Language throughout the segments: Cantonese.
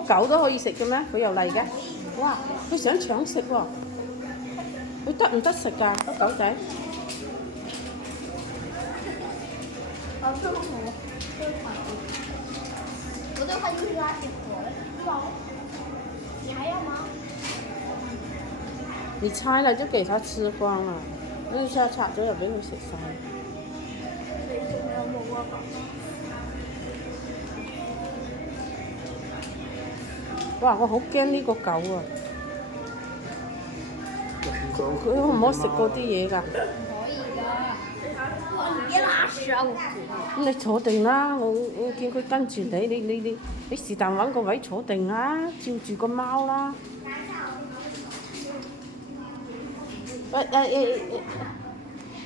個狗都可以食嘅咩？佢又嚟嘅。哇！佢想搶食喎。佢得唔得食㗎？個狗仔？我的话就是拉铁盒了。你还要吗？你拆了就給它吃光啦，呢下拆咗又俾佢食晒。哇！我好驚呢個狗啊！佢可唔可以食嗰啲嘢㗎？可以的。哇，你別拉屎啊！我咁你坐定啦，我見佢跟住你是但揾個位坐定啦，照住個貓啦。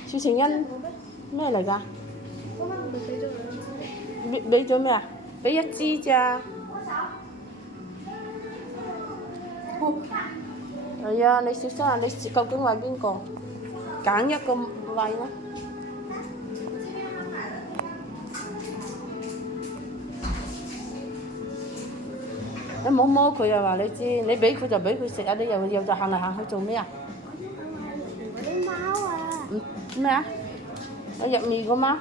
小晴欣咩嚟㗎？俾咗咩啊？俾一支咋？係啊，你小心啊！你究竟餵邊個？揀一個餵啦。你唔好摸佢啊！話你知，你俾佢就俾佢食啊！你又就行嚟行去做咩啊？啲貓啊！咩啊？我入面個貓。